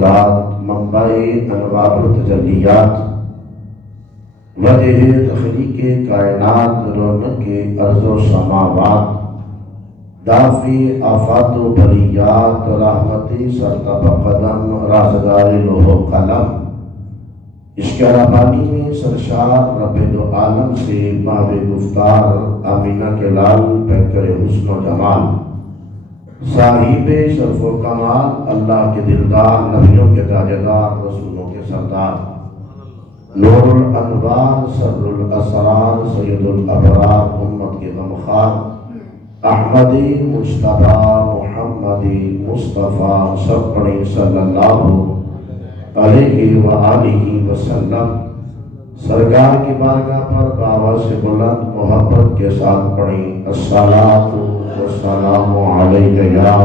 موجودات، منبع انوار التجلیات، وجہ تخلیق کائنات، رونق ارض و سماوات، دافع آفات و بلیات، رحمتی سرتب قدم، رازدار لوح و قلم، عشق ربانی میں سرشار رب دو عالم سے ماہ گفتار، آمینہ کے لال پیکر حسن و جمال، صاحب شرف و کمال، اللہ کے دلدار، نبیوں کے تاجدار، رسولوں کے سردار، نور الانوار، سر الاسرار، سید الابرار، امت کے غمخوار، احمدی مجتبیٰ محمدی مصطفیٰ، سب پڑھیں صلی اللہ علیہ وآلہ وسلم۔ سرکار کی بارگاہ پر بآواز سے بلند محبت کے ساتھ پڑھیں الصلاۃ والسلام علیک یا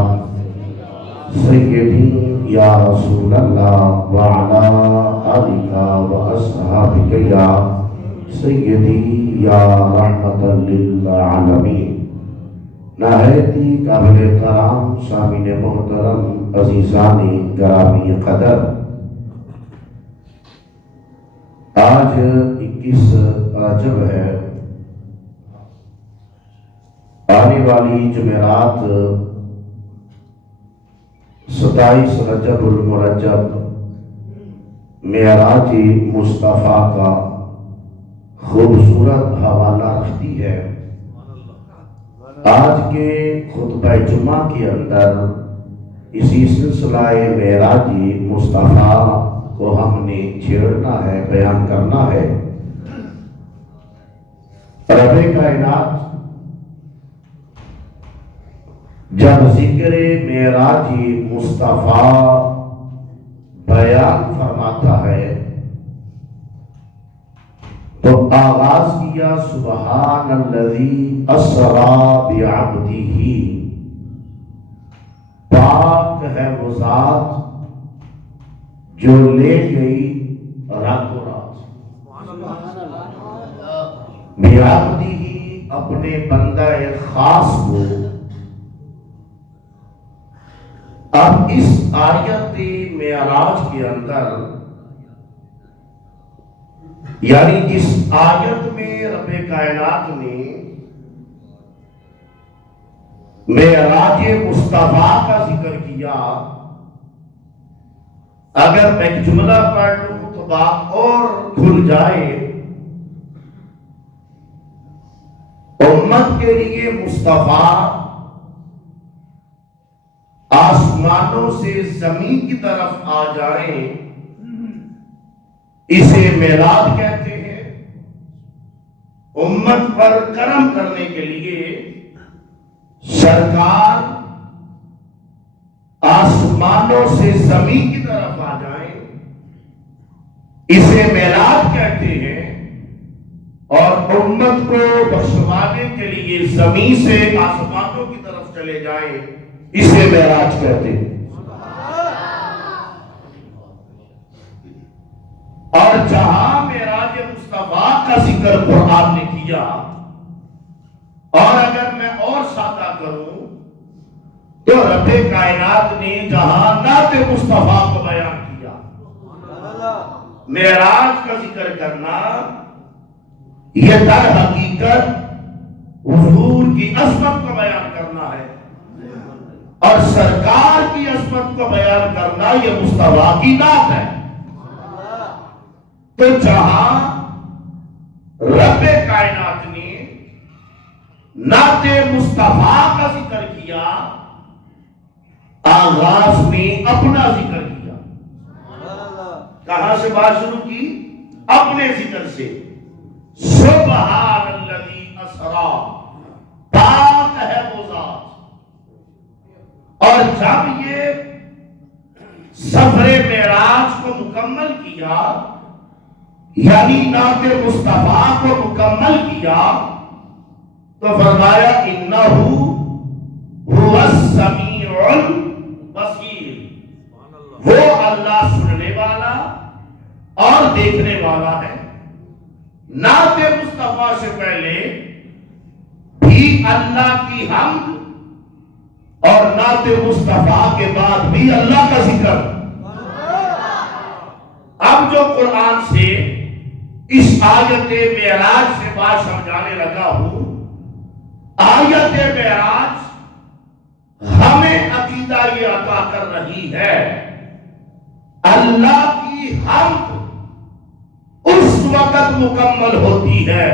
سیدی یا رسول اللہ وعلی آلک واصحابک یا سیدی یا رحمت للعالمین۔ نہایتی قابل کرام سامعین محترم، عزیزان گرامی قدر، آج 21 رجب ہے۔ آنے والی جمعرات 27 رجب المرجب معراج مصطفیٰ کا خوبصورت حوالہ رکھتی ہے۔ آج کے خطبہ جمعہ کے اندر اسی سلسلہ معراج مصطفیٰ کو ہم نے چھیڑنا ہے، بیان کرنا ہے۔ رب کائنات جب ذکر معراج مصطفیٰ بیان فرماتا ہے تو آغاز کیا سبحان الذی اسری بعبدہ، پاک ہے وہ ذات جو لے گئی رات و رات، بعبدہ اپنے بندہ خاص کو۔ اب اس آیت معراج کے اندر، یعنی جس آیت میں رب کائنات نے معراج مصطفیٰ کا ذکر کیا، اگر میں ایک جملہ پڑھ لوں تو بات اور کھل جائے۔ امت کے لیے مصطفیٰ آسمانوں سے زمین کی طرف آ جائیں، اسے میلاد کہتے ہیں۔ امت پر کرم کرنے کے لیے سرکار آسمانوں سے زمین کی طرف آ جائیں، اسے میلاد کہتے ہیں۔ اور امت کو بخشوانے کے لیے زمین سے آسمانوں کی طرف چلے جائیں، اسے معراج کہتے ہیں۔ اور جہاں معراج مصطفیٰ کا ذکر قرآن نے کیا، اور اگر میں اور سادہ کروں تو رب کائنات نے جہاں نعت مصطفیٰ کو بیان کیا، معراج کا ذکر کرنا یہ در حقیقت حضور کی عظمت کو بیان کرنا ہے، اور سرکار کی عظمت کو بیان کرنا یہ مصطفیٰ کی نعت ہے۔ تو جہاں رب کائنات نے نعت مصطفیٰ کا ذکر کیا، آغاز میں اپنا ذکر کیا۔ کہاں سے بات شروع کی؟ اپنے ذکر سے۔ سبحان الذی اسری، پاک ہے وہ ذات۔ اور جب یہ سفر معراج کو مکمل کیا، یعنی نعت مصطفیٰ کو مکمل کیا، تو فرمایا انہ هو السمیع البصیر، وہ اللہ سننے والا اور دیکھنے والا ہے۔ نعت مصطفیٰ سے پہلے بھی اللہ کی حمد اور نعت مصطفیٰ کے بعد بھی اللہ کا ذکر، جو قرآن سے اس آیت معراج سے بات سمجھانے لگا ہوں، آیت معراج ہمیں عقیدہ یہ عطا کر رہی ہے اللہ کی حمد اس وقت مکمل ہوتی ہے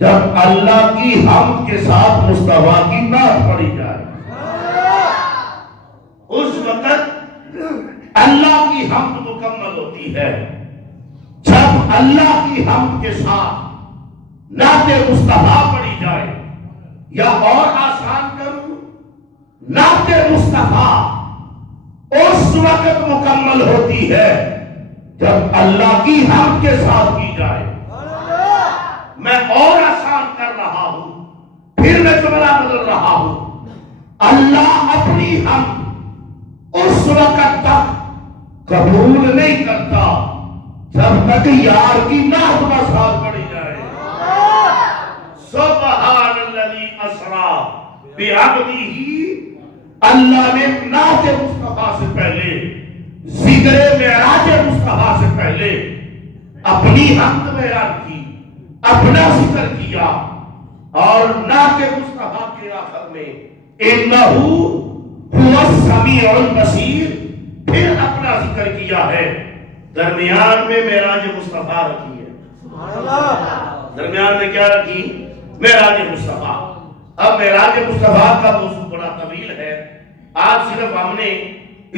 جب اللہ کی حمد کے ساتھ مصطفیٰ کی نعت پڑھی جائے۔ اس وقت اللہ کی حمد مکمل ہوتی ہے جب اللہ کی حمد کے ساتھ نعت مصطفیٰ پڑھی جائے، یا اور آسان کروں، نعت مصطفیٰ اس وقت مکمل ہوتی ہے جب اللہ کی حمد کے ساتھ کی جائے۔ میں اور آسان کر رہا ہوں، پھر میں جملہ بدل رہا ہوں۔ اللہ اپنی حمد اس وقت تک قبول نہیں کرتا جب تک یار کی نعت ساتھ پڑھی جائے۔ سبحان الذی اسریٰ بعبدہ، اللہ نے نعت مصطفیٰ سے پہلے، ذکر معراج مصطفیٰ سے پہلے اپنی حمد بیان کی، اپنا ذکر کیا، اور نعت مصطفیٰ کے آخر میں انہ هو السمیع البصیر پھر اپنا ذکر کیا ہے۔ درمیان میں معراج مصطفیٰ رکھی ہے، درمیان میں کیا رکھی؟ معراج مصطفیٰ۔ اب معراج مصطفیٰ کا موضوع بڑا طویل ہے، آج صرف ہم نے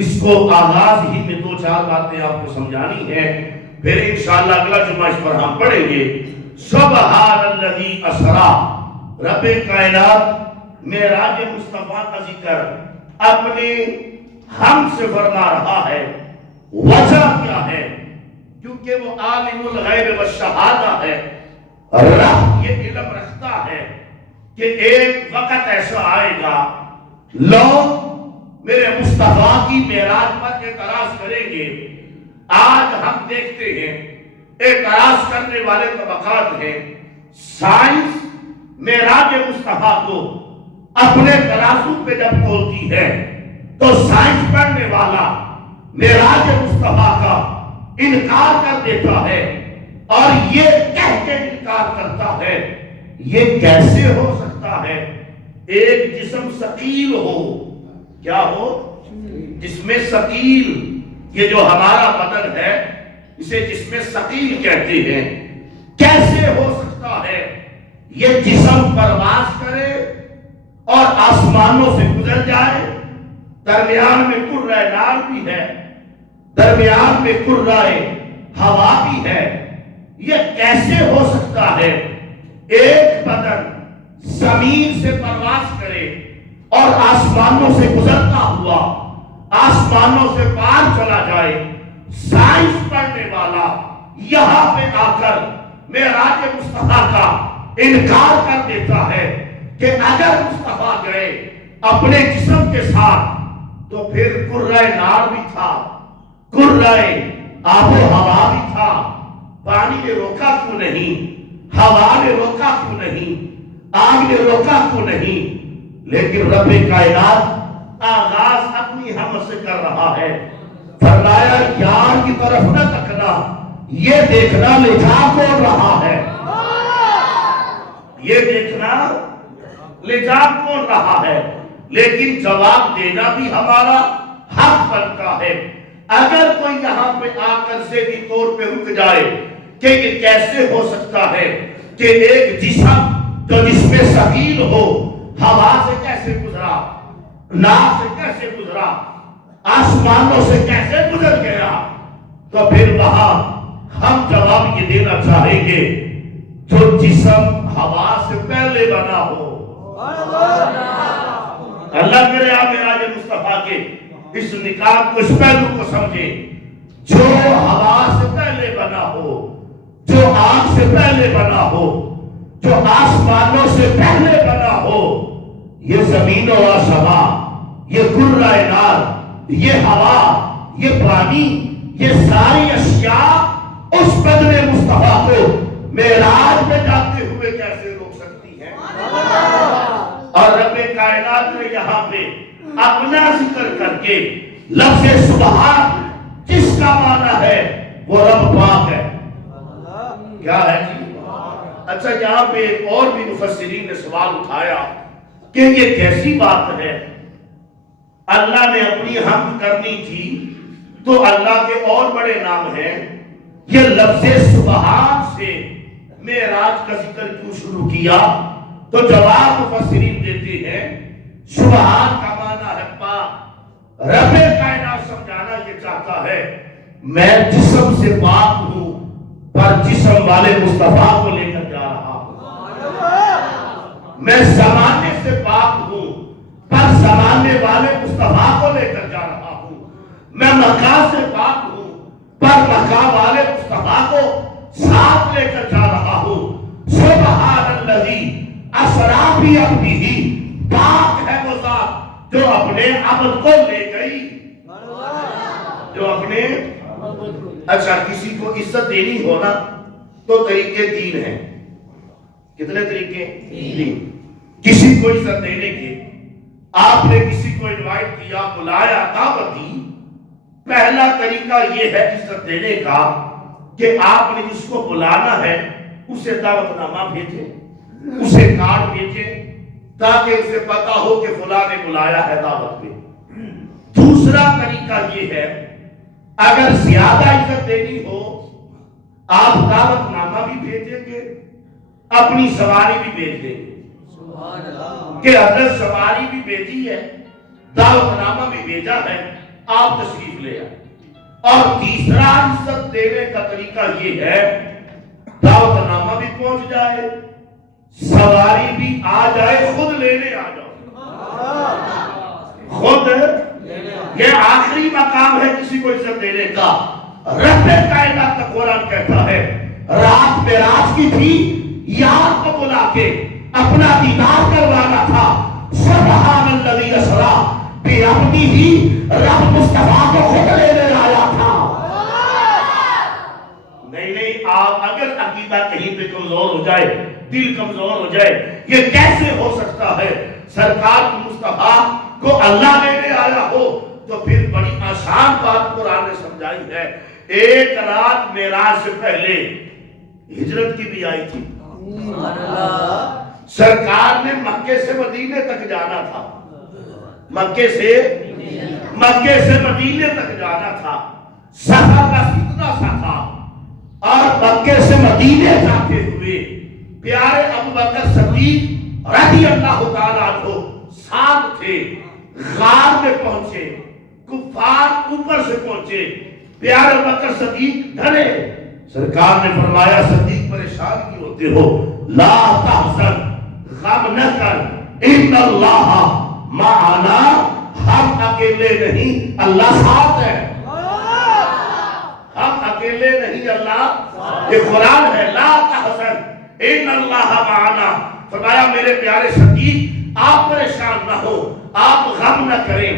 اس کو آغاز ہی میں 2-4 باتیں آپ کو سمجھانی ہے، پھر انشاءاللہ اگلا جمعہ اس پر ہم پڑھیں گے۔ سبحان الذی اسریٰ، رب کائنات معراج مصطفیٰ کا ذکر اپنے ہم سے فرما رہا ہے۔ وجہ کیا ہے؟ کیونکہ وہ عالم الغیب والشہادہ ہے، رب یہ علم رکھتا ہے کہ ایک وقت ایسا آئے گا لوگ میرے مصطفیٰ کی معراج پر اعتراض کریں گے۔ آج ہم دیکھتے ہیں اعتراض کرنے والے طبقات ہیں، سائنس معراج مصطفیٰ کو اپنے ترازو پہ جب تولتی ہے تو سائنس پڑھنے والا معراج مصطفیٰ کا انکار کر دیتا ہے، اور یہ کہہ کے انکار کرتا ہے یہ کیسے ہو سکتا ہے ایک جسم ثقیل ہو، کیا ہو؟ جسم ثقیل، یہ جو ہمارا بدن ہے اسے جسم ثقیل کہتے ہیں، کیسے ہو سکتا ہے یہ جسم پرواز کرے اور آسمانوں سے گزر جائے؟ درمیان میں کرۂ نار بھی ہے، درمیان میں کرۂ ہوا بھی ہے، یہ کیسے ہو سکتا ہے ایک بدن زمین سے پرواز کرے اور آسمانوں سے گزرتا ہوا آسمانوں سے پار چلا جائے؟ سائنس پڑھنے والا یہاں پہ آ کر معراج مصطفیٰ کا انکار کر دیتا ہے کہ اگر مصطفیٰ گئے اپنے جسم کے ساتھ تو پھر کرۂ نار بھی تھا، کرۂ آب و ہوا بھی تھا، پانی نے روکا کیوں نہیں؟ ہوا نے روکا کیوں نہیں؟ آگ نے روکا کیوں نہیں؟ لیکن رب کائنات آغاز اپنی حمد سے کر رہا ہے، فرمایا یار کی طرف نہ تکنا، یہ دیکھنا لجا کون رہا ہے، یہ دیکھنا لجا کون رہا ہے۔ لیکن جواب دینا بھی ہمارا حق بنتا ہے۔ اگر کوئی یہاں پہ آ کر ذہنی طور پہ رک جائے کہ یہ کیسے ہو سکتا ہے کہ ایک جسم جو جس میں ثقیل ہو ہوا سے کیسے گزرا، نار سے کیسے گزرا، آسمانوں سے کیسے گزر گیا، تو پھر وہاں ہم جواب یہ دینا چاہیں گے جو جسم ہوا سے پہلے بنا ہو۔ اللہ کرے آپ معراج مصطفیٰ کے اس نکات کو، اس پہلو کو سمجھیں، جو ہوا سے پہلے بنا ہو، جو آگ سے پہلے بنا ہو، جو آسمانوں سے پہلے بنا ہو، یہ زمین و آسمان، یہ کرۂ نار، یہ ہوا، یہ پانی، یہ ساری اشیاء اس بدن مصطفیٰ کو معراج میں جاتے ہوئے کیسے روک سکتی ہیں؟ اور رب کائنات نے یہاں پہ اپنا ذکر کر کے لفظ سبحان، جس کا معنی ہے وہ رب پاک ہے. کیا ہے جی؟ اچھا یہاں پہ ایک اور بھی مفسرین نے سوال اٹھایا کہ یہ کیسی بات ہے، اللہ نے اپنی حمد کرنی تھی تو اللہ کے اور بڑے نام ہیں، یہ لفظ سبحان سے معراج کا ذکر کیوں شروع کیا؟ تو جواب مفسرین دیتے ہیں سبحان کا معنی ہے پاک. رب کائنات سمجھانا یہ چاہتا ہے میں جسم سے پاک ہوں پر جسم والے مصطفیٰ کو لے کر جا رہا ہوں. میں زمانے سے پاک ہوں پر زمانے والے مصطفیٰ کو لے کر جا رہا ہوں. میں مکان سے پاک ہوں پر مکان والے مصطفیٰ کو ساتھ لے کر جا رہا ہوں. سبحان الذی اسریٰ بعبدہ، پاک ہے وہ ذات جو اپنے عبد کو لے گئی، جو اپنے. اچھا کسی کو عزت دینی ہونا تو طریقے تین ہیں. کتنے طریقے؟ تین. کسی کو عزت دینے کے، آپ نے کسی کو انوائٹ کیا، بلایا، دعوت دی، پہلا طریقہ یہ ہے عزت دینے کا کہ آپ نے جس کو بلانا ہے اسے دعوت نامہ بھیجے، اسے کارڈ بھیجے تاکہ اسے پتا ہو کہ فلاں نے بلایا ہے دعوت پہ. دوسرا طریقہ یہ ہے اگر زیادہ عزت دینی ہو آپ دعوت نامہ بھی بھیجیں گے، اپنی سواری بھی بھیج دیں گے کہ حضرت سواری بھی بھیجی ہے، دعوت نامہ بھی بھیجا ہے، آپ تشریف لے آئیں. اور تیسرا عزت دینے کا طریقہ یہ ہے دعوت نامہ بھی پہنچ جائے، سواری بھی آ جائے، خود لینے آ جاؤ. خود یہ آخری مقام ہے کسی کو عزت دینے کا. رب کائنات کا قرآن کہتا ہے رات معراج کی تھی، یار کو بلا کے اپنا دیدار کروانا تھا. سبحان الذی اسریٰ بعبدہ، رب مصطفیٰ کو خود لینے آیا تھا. نہیں آپ اگر عقیدہ کہیں پہ کمزور ہو جائے، دل کمزور ہو جائے، یہ کیسے ہو سکتا ہے سرکار مصطفیٰ کو اللہ لینے آیا ہو، تو پھر بڑی آسان بات قرآن نے سمجھائی ہے. ایک رات معراج سے پہلے ہجرت کی بھی آئی تھی. سرکار نے مکے سے مدینے تک جانا تھا، مکے سے مدینے تک جانا تھا. سفر کا اتنا سا تھا اور مکے سے مدینے جاتے ہوئے پیارے ابوبکر صدیق رضی اللہ تعالیٰ عنہ ساتھ تھے. غار میں پہنچے، کفار اوپر سے پہنچے، پیارے ابوبکر صدیق ڈرے. سرکار نے فرمایا صدیق پریشان کیوں ہوتے ہو؟ لا تحزن، غم نہ کر، ان اللہ معنا، ہم اکیلے نہیں، اللہ ساتھ ہے. ہم اکیلے نہیں، اللہ. یہ قرآن ہے لا تحزن ان اللہ معنا. فرمایا میرے پیارے صدیق آپ پریشان نہ ہو، آپ غم نہ کریں،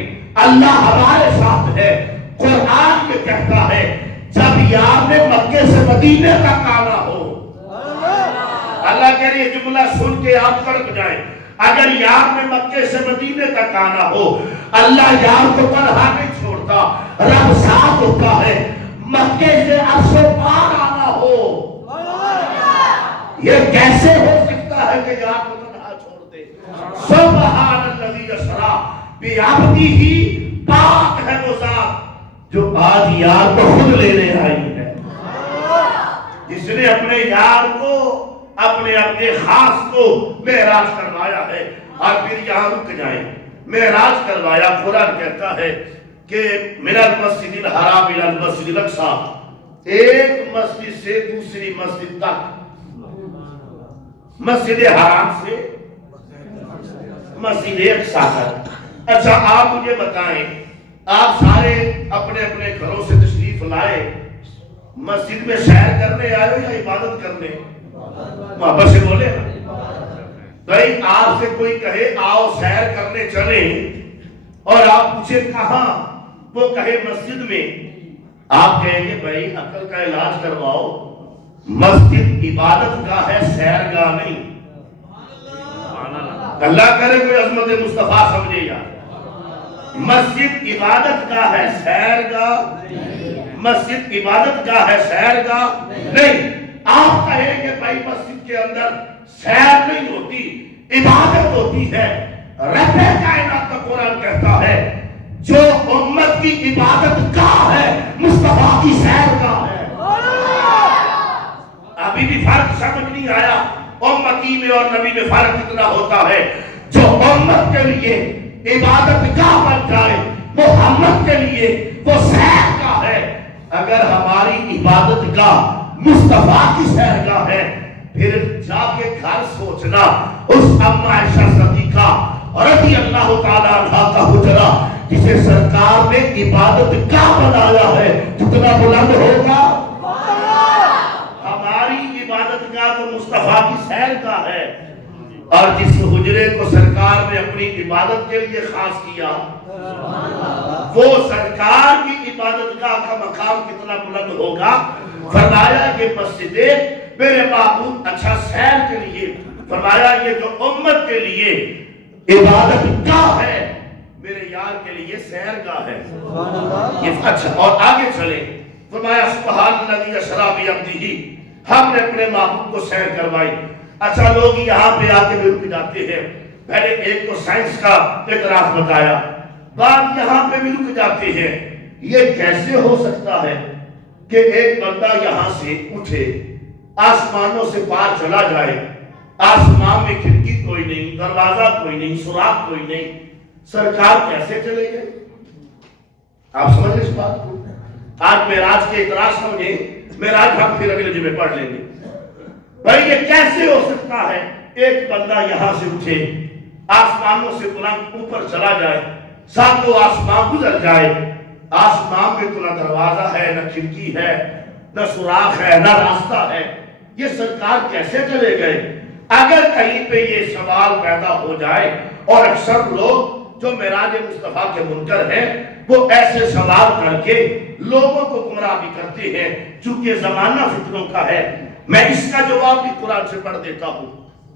اللہ ہمارے ساتھ ہے. قرآن یہ کہتا ہے جب یار نے مکے سے مدینے تک آنا ہو، اللہ کہہ رہی ہے جملہ سن کے آپ کڑپ جائیں. اگر یار نے مکے سے مدینے تک آنا ہو، اللہ یار کو تنہا نہیں چھوڑتا، رب ساتھ ہوتا ہے. مکے سے عرش پار آنا ہو، یہ کیسے ہو سکتا ہے کہ یار کو تنہا چھوڑ دے؟ سبحان الذی اسریٰ بعبدہ، پاک ہے وہ ذات جو آج یار کو خود لینے آئی ہے، جس نے اپنے یار کو، اپنے خاص کو معراج کروایا ہے. اور پھر یہاں رک جائیں، معراج کروایا. قرآن کہتا ہے کہ من المسجد الحرام الی المسجد الاقصیٰ، ایک مسجد سے دوسری مسجد تک، مسجد حرام سے مسجد اقصیٰ تک. اچھا آپ مجھے بتائیں، آپ سارے اپنے اپنے گھروں سے تشریف لائے، مسجد میں سیر کرنے آئے یا عبادت کرنے؟ محبت سے بولے نا بھائی. آپ سے کوئی کہے آؤ سیر کرنے چلیں اور آپ پوچھے کہاں، وہ کہے مسجد میں، آپ کہیں گے بھائی عقل کا علاج کرواؤ، مسجد عبادت گاہ ہے، سیر گاہ نہیں. اللہ کرے کوئی عظمت مصطفیٰ سمجھے. یا مسجد عبادت گاہ ہے، سیر گاہ. مسجد عبادت گاہ ہے، سیر گاہ نہیں۔ آپ کہیں کہ بھائی مسجد کے اندر سیر نہیں ہوتی، عبادت ہوتی ہے۔ رب کائنات کا قرآن کہتا ہے جو امت کی عبادت گاہ ہے مصطفیٰ کی سیر گاہ ہے۔ ابھی بھی فرق سمجھ نہیں آیا، امتی میں اور نبی میں فرق اتنا ہوتا ہے جو امت کے لیے عبادت گاہ بن جائے محمد کے لیے وہ سیر گاہ ہے۔ اگر ہماری عبادت گاہ مصطفیٰ کی سیر گاہ ہے پھر جا کے گھر سوچنا اس اما عائشہ صدیقہ رضی اللہ تعالیٰ عنہ کا حجرہ جسے سرکار نے عبادت گاہ بنایا ہے کتنا بلند ہوگا۔ ہماری عبادت گاہ تو مصطفیٰ کی سیر گاہ ہے، اور جس حجرے کو سرکار نے اپنی عبادت کے لیے خاص کیا وہ سرکار کی عبادت گاہ کا مقام کتنا بلند ہوگا۔ فرمایا یہ مسجدیں میرے معبود اچھا سیر کے لیے، فرمایا یہ جو امت کے لیے عبادت گاہ ہے میرے یار کے لیے سیر گاہ ہے۔ یہ اچھا، اور آگے چلے، فرمایا سبحان الذی اسری بعبدہ، ہم نے اپنے معبود کو سیر کروائی۔ اچھا لوگ یہاں پہ آ کے رک جاتے ہیں، پہلے ایک تو سائنس کا اعتراض بتایا، بعد یہاں پہ بھی رک جاتے ہیں۔ یہ کیسے ہو سکتا ہے کہ ایک بندہ یہاں سے اٹھے آسمانوں سے پار چلا جائے، آسمان میں کھڑکی کوئی نہیں، دروازہ کوئی نہیں، سوراخ کوئی نہیں، سرکار کیسے چلے گئے؟ آپ سمجھ اس بات کو؟ آج معراج کے اعتراض سمجھیں، معراج ہم پھر اگلے جمعے پڑھ لیں گے۔ بھائی یہ کیسے ہو سکتا ہے ایک بندہ یہاں سے اٹھے آسمانوں سے بلند اوپر چلا جائے، ساتوں آسمان گزر جائے، آسمان میں تو نہ دروازہ ہے، نہ کھڑکی ہے، نہ سوراخ ہے، نہ راستہ ہے، یہ سرکار کیسے چلے گئے؟ اگر کہیں پہ یہ سوال پیدا ہو جائے، اور اکثر لوگ جو معراج مصطفیٰ کے منکر ہیں وہ ایسے سوال کر کے لوگوں کو گمراہ بھی کرتے ہیں، چونکہ زمانہ فتنوں کا ہے، میں اس کا جواب بھی قرآن سے پڑھ دیتا ہوں۔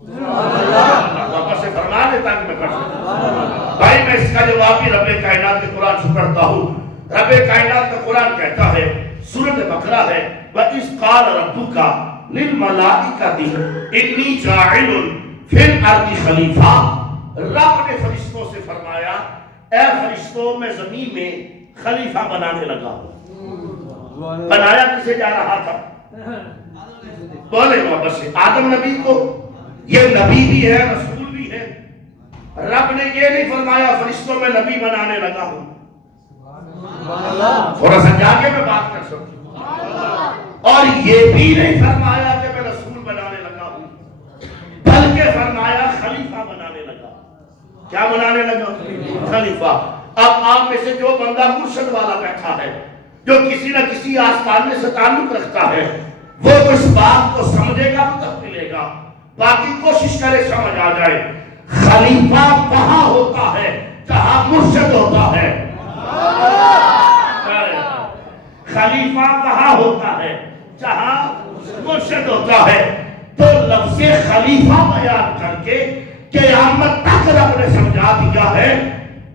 واپس سے فرما دیتا کہ میں پڑھ سکتا بھائی، میں اس کا جواب بھی رب کائنات کے قرآن سے پڑھتا ہوں۔ رب کائنات کا قرآن کہتا ہے، سورۃ بقرہ ہے، وَإِذْ قَالَ رَبُّكَ لِلْمَلَائِكَةِ إِنِّي جَاعِلٌ فِي الْأَرْضِ خَلِيفَةً، رب نے فرشتوں سے فرمایا اے فرشتوں میں زمین میں خلیفہ بنانے لگا ہوں۔ بنایا کسے جا رہا تھا؟ بولے واپس سے آدم نبی کو، یہ نبی بھی ہے رسول بھی ہے۔ رب نے یہ نہیں فرمایا فرشتوں میں نبی بنانے لگا ہوں، تھوڑا سا جا کے میں بات کر سکوں، اور یہ بھی نہیں فرمایا کہ میں رسول بنانے لگا ہوں، بلکہ فرمایا خلیفہ بنانے لگا۔ کیا بنانے لگا؟ خلیفہ۔ اب آپ میں سے جو بندہ مرشد والا بیٹھا ہے، جو کسی نہ کسی آستانے سے تعلق رکھتا ہے، وہ اس بات کو سمجھے گا تو ملے گا، باقی کوشش کرے سمجھ آ جائے۔ خلیفہ کہاں ہوتا ہے؟ جہاں مرشد ہوتا ہے۔ خلیفہ کہاں ہوتا ہے؟ جہاں مرشد ہوتا ہے۔ تو لفظ خلیفہ بیان کر کے قیامت تک رب نے سمجھا دیا ہے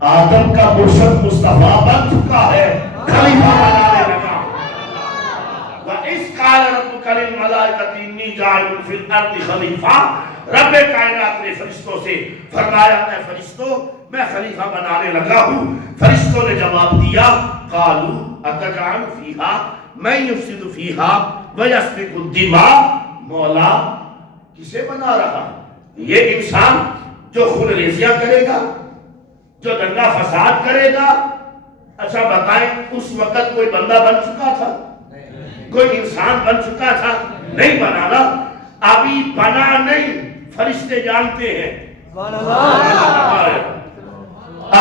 آدم کا مرشد مصطفیٰ بن چکا ہے، خلیفہ بنانے لگا۔ وَإِذْ قَالَ رَبُّكَ لِلْمَلَائِكَةِ إِنِّي جَاعِلٌ فِي الْأَرْضِ خَلِيفَةً، رب کائنات نے فرشتوں سے فرمایا اے فرشتوں میں خلیفہ بنانے لگا ہوں۔ فرشتوں نے جواب دیا قَالُوا أَتَجْعَلُ فِيهَا مَن يُفْسِدُ فِيهَا وَيَسْفِكُ الدِّمَاءَ، مولا کسے بنا رہا ہے؟ یہ انسان جو خون ریزیاں کرے گا، جو دنگا فساد کرے گا؟ اچھا بتائیں اس وقت کوئی بندہ بن چکا تھا؟ کوئی انسان بن چکا تھا؟ نہیں بنا نا، ابھی بنا نہیں، فرشتے جانتے ہیں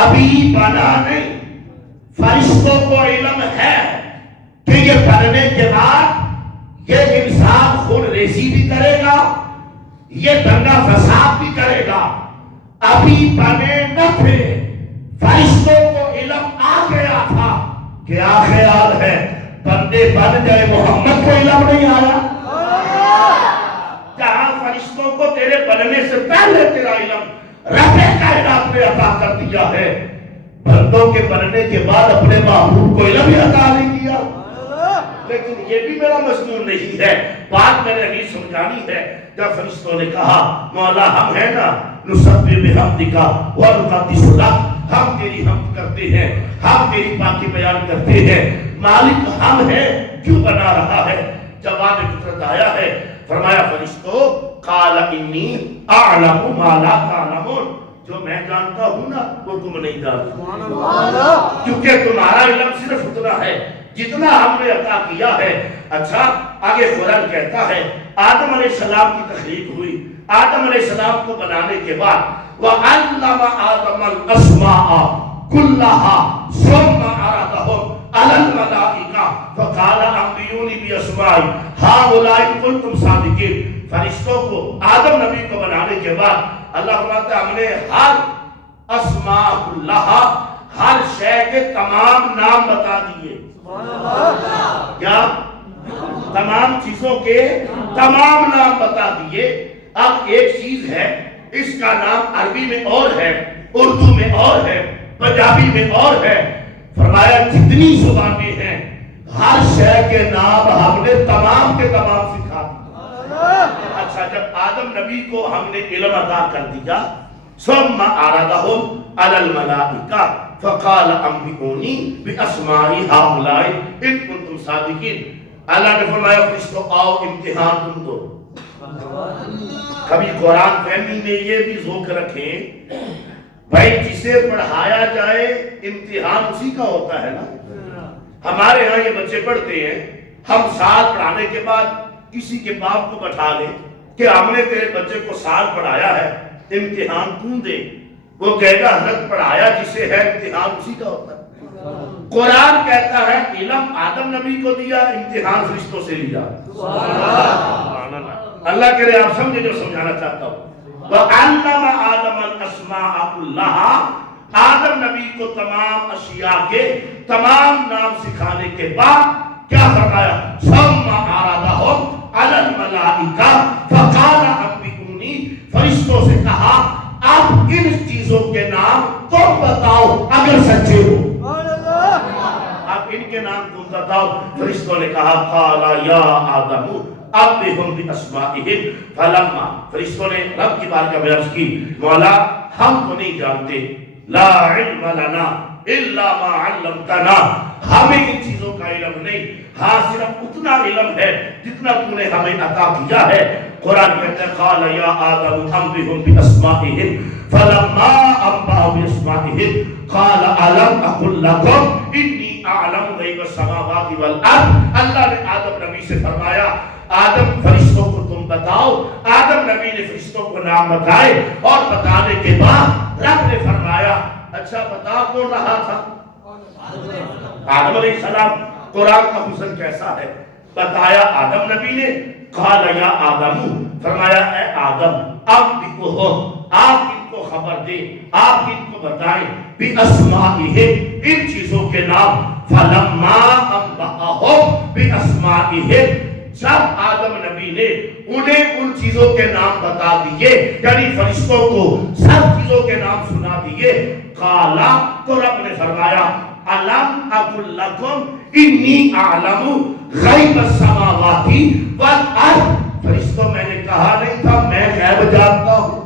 ابھی بنا نہیں، فرشتوں کو علم ہے کہ یہ بننے کے بعد یہ انسان خون ریزی بھی کرے گا، یہ دنگا فساد بھی کرے گا، ابھی بنے نہ تھے، فرشتوں کو علم آ گیا تھا۔ کیا خیال ہے بندے بن گئے، محمد کو علم نہیں آیا؟ جہاں فرشتوں کو تیرے بننے سے پہلے تیرا علم رب کائنات نے عطا کر دیا ہے، بندوں کے بننے کے بعد اپنے محبوب کو علم ہی عطا نہیں کیا۔ لیکن یہ بھی میرا مضمون نہیں ہے، بات میں نے ابھی سمجھانی ہے۔ جب فرشتوں نے کہا مولا ہم ہیں نا نسبح بحمدک ونقدس لک، ہم تیری حمد کرتے ہیں، ہم تیری پاکی بیان کرتے ہیں، مالک ہم ہیں، کیوں بنا رہا ہے؟ جواب فطرت آیا ہے، فرمایا فرشتوں قال انی اعلم ما لا تعلمون، جو میں جانتا ہوں نا وہ تم نہیں جانتے، کیونکہ تمہارا علم صرف اتنا ہے جتنا ہم نے عطا کیا ہے۔ اچھا آگے قرآن کہتا ہے آدم علیہ السلام کی تخلیق ہوئی، آدم علیہ السلام کو بنانے کے بعد وَعَلَّمَ آدَمَ الْأَسْمَاءَ كُلَّهَا ثُمَّ عَرَضَهُمْ عَلَى الْمَلَائِكَةِ فَقَالَ أَنبِئُونِي بِأَسْمَاءِ هَؤُلَاءِ إِن كُنتُمْ صَادِقِينَ۔ فرشتوں کو آدم نبی کو بنانے کے بعد اللہ فرماتا ہے ہم نے ہر اسماء اللہ، ہر شے کے تمام نام بتا دیے۔ کیا؟ تمام چیزوں کے تمام نام بتا دیے۔ اب ایک چیز ہے اس کا نام عربی میں اور ہے، اردو میں اور ہے، پنجابی میں اور ہے، فرمایا جتنی زبانیں ہیں ہر شے کے نام ہم نے تمام کے تمام سکھا دیے۔ اچھا جب آدم نبی کو ہم نے علم عطا کر دیا، ثم عرضهم على الملائکہ فقال انبئونی باسماء هؤلاء ان کنتم صادقین۔ اللہ نے فرمایا فرشتوں آؤ امتحان تم دو۔ کبھی قرآن فہمی میں یہ بھی ذوق رکھیں بھائی جسے پڑھایا جائے امتحان اسی کا ہوتا ہے نا۔ ہمارے ہاں یہ بچے پڑھتے ہیں، ہم سال پڑھانے کے بعد کسی کے باپ کو بٹھا لیں کہ ہم نے تیرے بچے کو سال پڑھایا ہے امتحان کیوں دے؟ وہ کہے گا حضرت پڑھایا جسے ہے امتحان اسی کا ہوتا ہے۔ قرآن کہتا ہے علم آدم نبی کو دیا، امتحان فرشتوں سے لیا۔ اللہ کے لیے آپ سمجھے جو سمجھانا چاہتا ہوں۔ وَعَلَّمَ آدَمَ الْأَسْمَاءَ كُلَّهَا، آدم نبی کو تمام اشیاء کے تمام نام سکھانے کے بعد کیا فرمایا؟ ثُمَّ عَرَضَهُمْ عَلَى الْمَلَائِكَةِ فَقَالَ أَنبِئُونِی، فرشتوں سے کہا اب ان چیزوں کے نام تم بتاؤ اگر سچے ہو، اب ان کے نام تم بتاؤ۔ فرشتوں نے کہا قَالَ يَا آدَمُ أَنبِئْهُم بِأَسْمَائِهِمْ فَلَمَّا، فرشتوں نے رب کی بارگاہ میں عرض کی مولا ہم تو نہیں جانتے، لا علم لنا الا ما علمتنا، ہمیں ان چیزوں کا علم نہیں، ہاں صرف اتنا علم ہے جتنا تو نے ہمیں عطا کیا ہے۔ قرآن کہتا ہے قال یا آدم انبئهم باسمائهم فلما انبأهم باسمائهم قال الم اقل لكم انی اعلم غیب السماوات والارض۔ اللہ نے آدم نبی سے فرمایا آدم فرشتوں کو تم بتاؤ۔ آدم نبی نے فرشتوں کو نام بتائے اور بتانے کے بعد رب نے فرمایا اچھا بتا کون رہا تھا؟ آدم علیہ السلام۔ قرآن کا حسن کیسا ہے، بتایا آدم نبی نے۔ قال یا آدم، فرمایا اے آدم اب بھی ہو، آپ ان کو خبر دیں، آپ ان کو بتائیں بِأَسْمَائِهِمْ، ان چیزوں کے نام۔ فَلَمَّا أَنبَأَهُمْ بِأَسْمَائِهِمْ، جب آدم نبی نے انہیں ان چیزوں کے نام بتا دیے، یعنی فرشتوں کو سب چیزوں کے نام سنا دیے، قَالَ، تو رب نے فرمایا أَلَمْ أَقُلْ لَكُمْ إِنِّي أَعْلَمُ غَيْبَ السَّمَاوَاتِ وَالْأَرْضِ، فرشتوں میں نے کہا نہیں تھا میں غیب جانتا ہوں،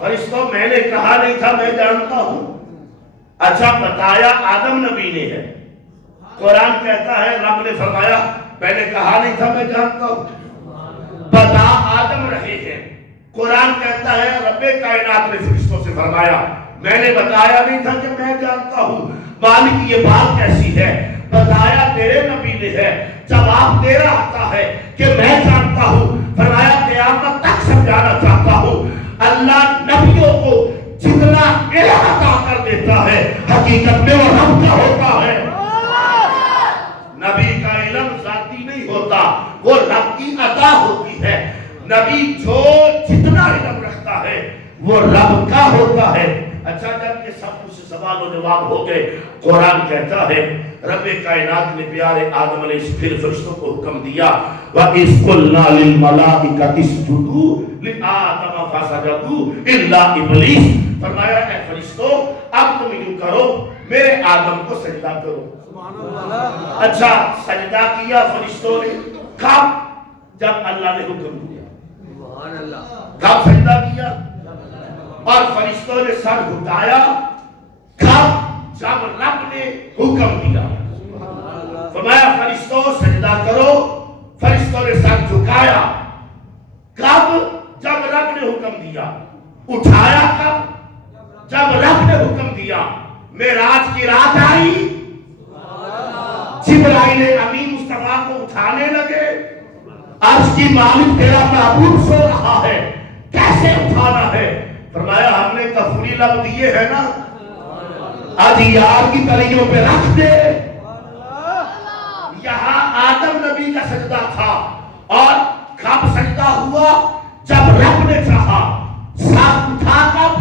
فرشتوں میں نے کہا نہیں تھا میں جانتا ہوں۔ اچھا بتایا آدم نبی نے ہے، قرآن کہتا ہے رب نے فرمایا میں نے کہا نہیں تھا میں جانتا ہوں، بتا آدم رہے ہیں۔ قرآن کہتا ہے رب کائنات نے فرشتوں سے فرمایا میں نے بتایا نہیں تھا کہ میں جانتا ہوں۔ مالک یہ بات کیسی ہے، بتایا تیرے نبی نے ہے، جواب تیرا آتا ہے کہ میں جانتا ہوں۔ فرمایا قیامت تک سمجھانا چاہتا ہوں اللہ نبیوں کو جتنا علم عطا کر دیتا ہے حقیقت میں وہ رب کا ہوتا ہے۔ نبی کا علم ذاتی نہیں ہوتا، وہ رب کی عطا ہوتی ہے۔ نبی جو جتنا علم رکھتا ہے وہ رب کا ہوتا ہے۔ اچھا جب یہ سب کچھ سوال و جواب ہو گئے، قرآن کہتا ہے رب کائنات نے پیارے آدم علیہ السلام پھر فرشتوں کو حکم دیا وَإِذْ قُلْنَا لِلْمَلَائِكَةِ اسْجُدُوا لِآدَمَ فَسَجَدُوا إِلَّا إِبْلِيسَ، فرمایا اے فرشتوں اب تم یوں کرو میرے آدم کو سجدہ کرو۔ اچھا سجدہ کیا فرشتوں نے کب؟ جب اللہ نے حکم دیا. کب سجدہ کیا؟ اور فرشتوں نے سر جھکایا کب؟ جب رب نے حکم دیا. فرمایا فرشتوں سجدہ کرو. فرشتوں نے سر جھکایا کب؟ جب رب نے حکم دیا. اٹھایا کب؟ جب رب نے حکم دیا. معراج کی رات آئی, جبرائیل امین مصطفیٰ کو اٹھانے لگے. عرش کی مالک تیرا معبود سو رہا ہے, کیسے اٹھانا ہے؟ فرمایا ہم نے کفوری لب دیے ہیں نا, آج یار کی تلیوں پہ رکھ دے. یہاں آدم نبی کا سجدہ تھا, اور کب سجدہ ہوا؟ جب رب نے چاہا. ساتھ اٹھا کب؟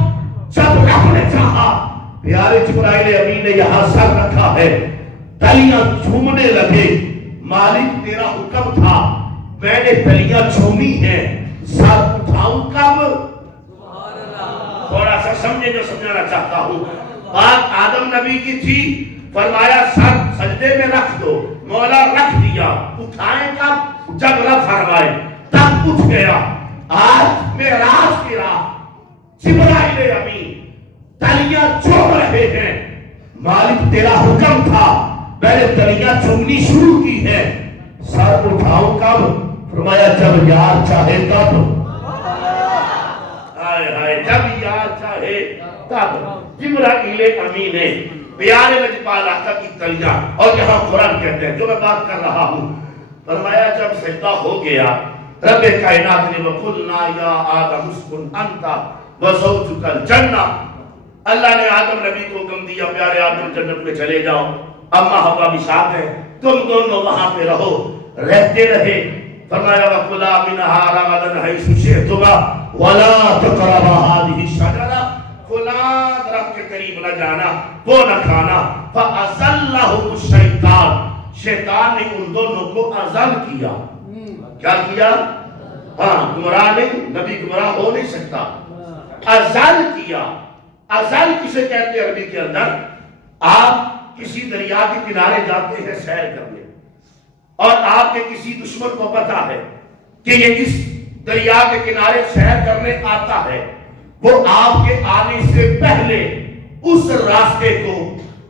جب رب نے چاہا. پیارے جبرائیل امین نے یہاں سر رکھا ہے, تلیاں جھومنے لگے. مالک تیرا حکم تھا, میں نے تلیاں جھومی ہیں, سر اٹھاؤں کب؟ تھوڑا سا سمجھے جو سمجھانا چاہتا ہوں. بات آدم نبی کی تھی, فرمایا سر سجدے میں رکھ دو. مولا رکھ دیا. اٹھائیں کب؟ جب رب فرمائے تب اٹھ گیا. آج معراج کی رات جبرائیل امین تلیاں چوم رہے ہیں. مالک تیرا حکم تھا, میں نے تلیاں چومنی شروع کی ہے, سر اٹھاؤں کب؟ فرمایا جب یار چاہے تب. جب یار چاہے تب. جبرائیل امین نے پیارے لجپال آقا کی تلیاں, اور یہاں قرآن کہتے ہیں جو میں بات کر رہا ہوں, فرمایا جب سجدہ ہو گیا, رب کائنات نے وَقُلْنَا يَا آدَمُ اسْكُنْ أَنْتَ وَزَوْجُكَ الْجَنَّةَ. اللہ نے آدم نبی کو حکم دیا, پیارے آدم جنت میں چلے جاؤ, اما حوا بھی ساتھ ہے, تم دونوں وہاں پہ رہو. رہتے رہے. فرمایا وَكُلَا مِنْهَا رَغَدًا حَيْثُ شِئْتُمَا وَلَا تَقْرَبَا هَٰذِهِ الشَّجَرَةَ. فلاں درخت کے قریب نہ جانا, وہ نہ کھانا. فَأَزَلَّهُمُ الشَّيْطَانُ. شیطان نے ان دونوں کو ازل کیا. کیا کیا؟ ہاں, گمراہ نہیں, نبی گمراہ ہو نہیں سکتا. ازل کیا. ازل کسے کہتے ہیں عربی کے اندر؟ آپ کسی دریا کے کنارے جاتے ہیں سیر کرنے, اور آپ کے کسی دشمن کو پتا ہے کہ یہ اس دریا کے کنارے سیر کرنے آتا ہے. وہ آپ کے آنے سے پہلے اس راستے کو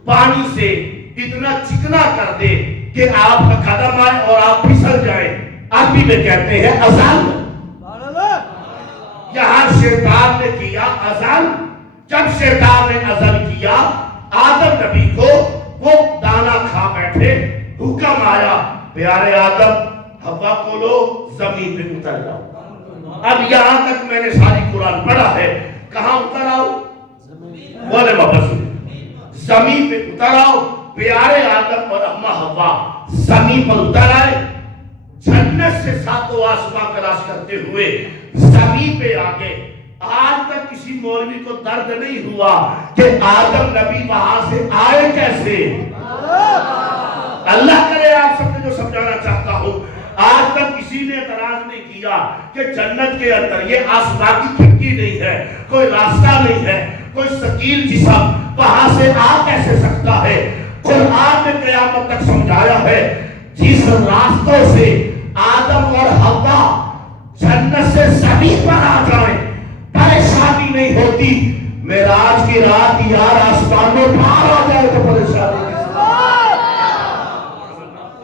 پانی سے اتنا چکنا کر دے کہ آپ کا قدم آئے اور آپ پھسل جائیں. عربی میں کہتے ہیں ازل. یہاں شیطان نے کیا ازل. جب شیطان نے ازل کیا, آدم نبی کو وہ دانا کھا بیٹھے. حکم آیا, پیارے آدم حوا کو لو, زمین پہ اتر جاؤ. اب یہاں تک میں نے ساری قرآن پڑھا ہے, کہاں اتر آؤ؟ بولے واپس, زمین پہ اتر آؤ. پیارے آدم اور اما حوا زمین پر اتر آئے. جنت سے ساتوں آسمان کراس کرتے ہوئے زمین پہ آگے. آج تک کسی مولوی کو درد نہیں ہوا کہ آدم نبی وہاں سے آئے کیسے. اللہ کرے آپ سب نے جو سمجھانا چاہتا ہوں, آج تک کسی نے اعتراض نہیں کیا کہ جنت کے اندر یہ آسمان کی کھڑکی نہیں ہے, کوئی راستہ نہیں ہے, کوئی ثقیل جسم وہاں سے آ کیسے سکتا ہے. قرآن نے قیامت تک سمجھایا ہے, جس راستوں سے آدم اور حوا جنت سے زمین پر آ جائیں پریشانی نہیں ہوتی. معراج کی رات یار آسمان میں باہر آ جائے تو پریشانی.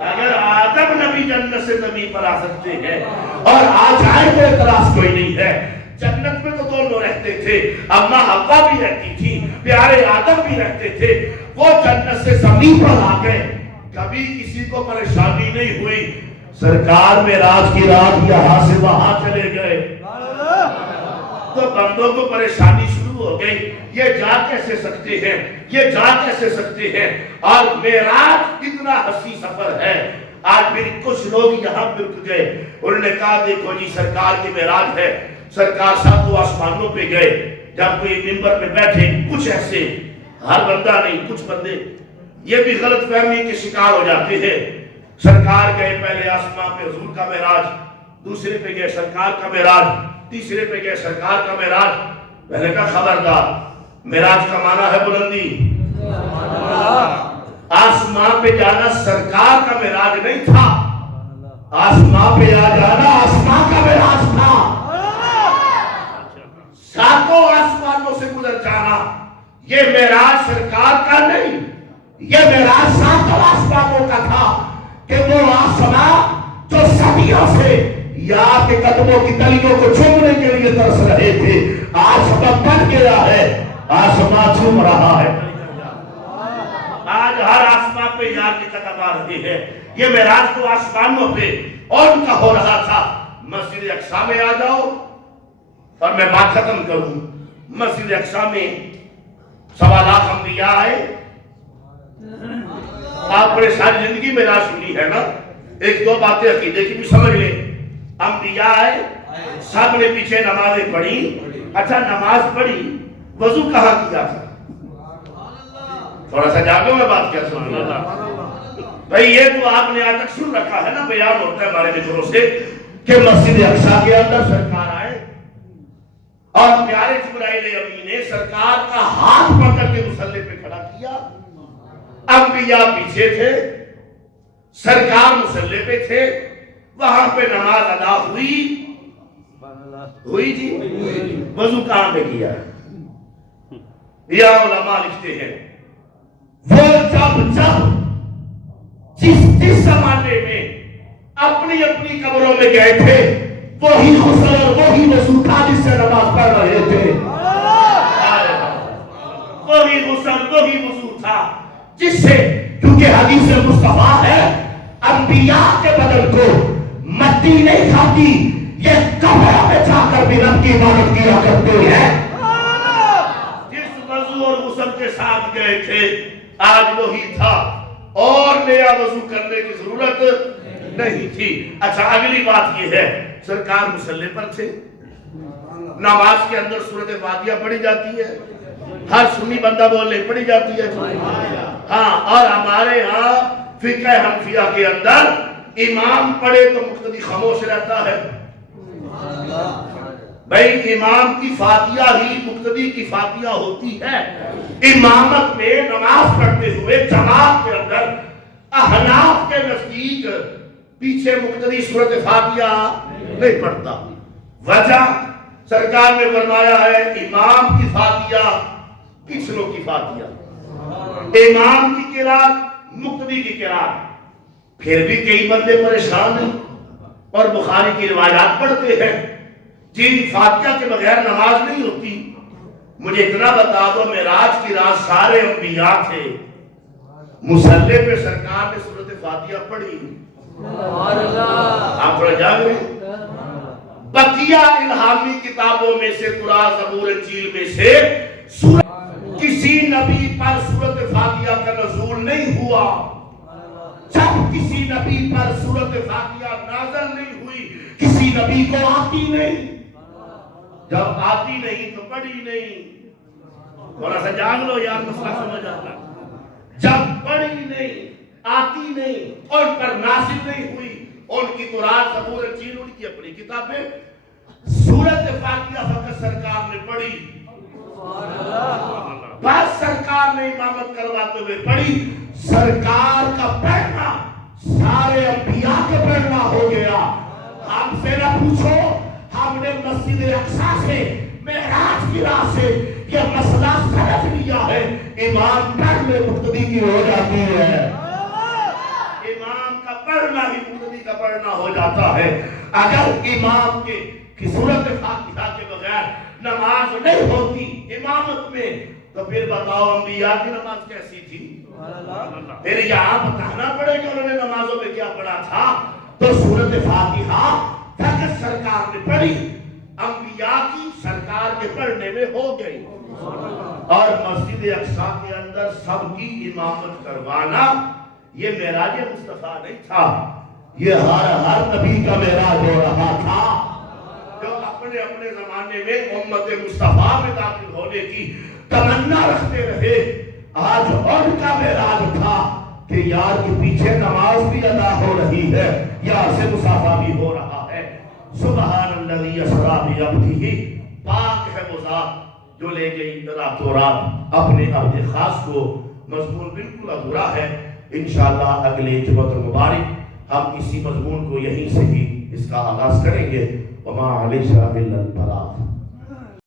اگر آدم نبی جنت سے زمین پر آ سکتے ہیں اور آ جائے تو اعتراض کوئی نہیں ہے. جنت میں تو دونوں رہتے تھے, اما حوا بھی رہتی تھی, پیارے آدم بھی رہتے تھے. وہ جنت سے زمین پر آ گئے, کبھی کسی کو پریشانی نہیں ہوئی. سرکار معراج کی رات یہاں سے وہاں چلے گئے تو بندوں کو پریشانی شروع ہو گئی. یہ جا کیسے سکتے ہیں, یہ جا کیسے سکتے ہیں. اور معراج کتنا حسین سفر ہے. آج میری کچھ لوگ یہاں پہ رک گئے, انہوں نے کہا دیکھو جی سرکار کی معراج ہے, سرکار ساتوں آسمانوں پہ گئے. جب کوئی منبر پہ بیٹھے, کچھ ایسے, ہر بندہ نہیں, کچھ بندے یہ بھی غلط فہمی کے شکار ہو جاتے ہیں. سرکار گئے پہلے آسمان پہ حضور کا معراج, دوسرے پہ گئے سرکار کا معراج, تیسرے پہ گئے سرکار کا معراج. میں نے کہا خبردار, معراج کا معنی ہے بلندی. آسمان پہ جانا سرکار کا معراج نہیں تھا، آسمان پہ جانا آسمان کا معراج تھا۔ ساتوں آسمانوں سے گزر جانا یہ معراج سرکار کا نہیں، یہ معراج ساتوں آسمانوں کا تھا کہ وہ آسمان جو صدیوں سے یار کے قدموں کی تلیوں کو چومنے کے لیے ترس رہے تھے، آج سبب بن گیا ہے، آسمان چوم رہا ہے۔ آج ہر آسمان پہ یار کے قدم آ رہے ہیں۔ یہ معراج تو آسمانوں پہ ان کا ہو رہا تھا۔ مسجد اقصی میں آ جاؤ اور میں بات ختم کروں۔ مسجد اقصی میں 1.25 لاکھ انبیاء آئے۔ آپ نے ساری زندگی میں نہ سنی ہے نا، ایک دو باتیں عقیدے کی بھی سمجھ لیں۔ انبیاء آئے، سب نے پیچھے نمازیں پڑھی۔ اچھا نماز پڑھی، وضو کہاں کیا تھا؟ تھوڑا سا جاگو میں بات کیا سن بھائی، یہ تو آپ نے آج تک سن رکھا ہے نا، بیان ہوتا ہے ہمارے متروں سے کہ مسجد اقصی کے اندر سرکار آئے اور پیارے جبرائیل امین نے سرکار کا ہاتھ پکڑ کے مصلی پہ کھڑا کیا۔ انبیاء پیچھے تھے، سرکار مصلی پہ تھے، وہاں پہ نماز ادا ہوئی جی۔ وضو کہاں پہ کیا؟ یا علماء لکھتے ہیں وہ جب جس زمانے میں اپنی اپنی قبروں میں گئے تھے، وہی غسل اور وہی وضو تھا جس سے نماز پڑھ رہے تھے۔ وہی غسل وہی وضو تھا جس سے، کیونکہ حدیث مصطفیٰ ہے انبیاء کے بدن کو مٹی نہیں کھاتی، یہ قبروں میں جا کر بھی رب کی عبادت کیا کرتے ہیں۔ جس وضو اور غسل کے ساتھ گئے تھے آج وہی تھا، اور نیا وضو کرنے کی ضرورت نہیں تھی۔ اچھا اگلی بات یہ ہے، سرکار مصلی پر تھے، نماز کے اندر سورۃ فاتحہ پڑھی جاتی ہے، ہر سنی بندہ بولنے پڑھی جاتی ہے۔ ہاں، اور ہمارے ہاں فقہ حنفیہ کے اندر امام پڑھے تو مقتدی خاموش رہتا ہے۔ بھائی امام کی فاتحہ ہی مقتدی کی فاتحہ ہوتی ہے۔ امامت میں نماز پڑھتے ہوئے جماعت کے اندر احناف کے نزدیک پیچھے مقتدی سورۃ فاتحہ نہیں پڑھتا۔ وجہ سرکار نے فرمایا ہے امام کی فاتحہ پچھلوں کی فاتحہ، امام کی قرات مقتدی کی قرات۔ پھر بھی کئی بندے پریشان ہیں اور بخاری کی روایات پڑھتے ہیں جن فاتحہ کے بغیر نماز نہیں ہوتی۔ مجھے اتنا بتا دو، معراج کی رات سارے انبیاء تھے، مصلی پہ سرکار نے سورۃ فاتحہ پڑھی، آپ تھوڑا جاگ رہے ہیں؟ بقیہ الہامی کتابوں میں سے، قرآن زبور انجیل میں سے کسی نبی پر سورۃ فاتحہ کا نزول نہیں ہوا۔ جب کسی نبی پر سورۃ فاتحہ نازل نہیں ہوئی، کسی نبی کو آتی نہیں، جب آتی نہیں تو پڑھی نہیں۔ تھوڑا سا جاگ لو یار، مسئلہ سمجھ آتا۔ جب پڑھی نہیں، آتی نہیں، ان پر نازل نہیں ہوئی، ان کی قرآن زبور انجیل ان کی اپنی کتابیں، سورۃ فاتحہ فقط سرکار نے پڑھی، بس سرکار نے امامت کرواتے ہوئے پڑھی۔ سرکار کا پڑھنا سارے انبیاء کے پڑھنا ہو گیا۔ ہم سے نہ پوچھو، ہم نے مسجد اقصی سے معراج کی راہ سے یہ مسئلہ سمجھ لیا ہے، امام پڑھنے مقتدی کی ہو جاتی ہے، امام کا پڑھنا ہی مقتدی کا پڑھنا ہو جاتا ہے۔ اگر امام کی سورۃ فاتحہ کے بغیر نماز نہیں ہوتی امامت میں، تو پھر بتاؤ انبیاء کی نماز کیسی تھی؟ پھر یہاں بتانا پڑے کہ انہوں نے نمازوں میں کیا پڑھا تھا۔ تو سورۃ فاتحہ فقط سرکار نے پڑھی، انبیاء کی سرکار کے پڑھنے میں ہو گئی، اور مسجد اقصی کے اندر سب کی امامت کروانا یہ معراج مصطفیٰ نہیں تھا، یہ ہر نبی کا معراج ہو رہا تھا جو اپنے اپنے زمانے میں امت مصطفیٰ میں داخل ہونے کی تمنا رکھتے رہے۔ آج ان کا معراج تھا کہ یار کے پیچھے نماز بھی ادا ہو رہی ہے، یار سے مسافہ بھی ہو رہا ہے۔ سبحان الذی اسری بعبدہ، پاک ہے وہ ذات جو لے گئی راتوں رات اپنے عبد خاص کو مضمون بالکل ادھورا ہے. انشاءاللہ اگلے جمعۃ المبارک ہم اسی مضمون کو یہیں سے ہی اس کا آغاز کریں گے. وما علینا الا البلاغ.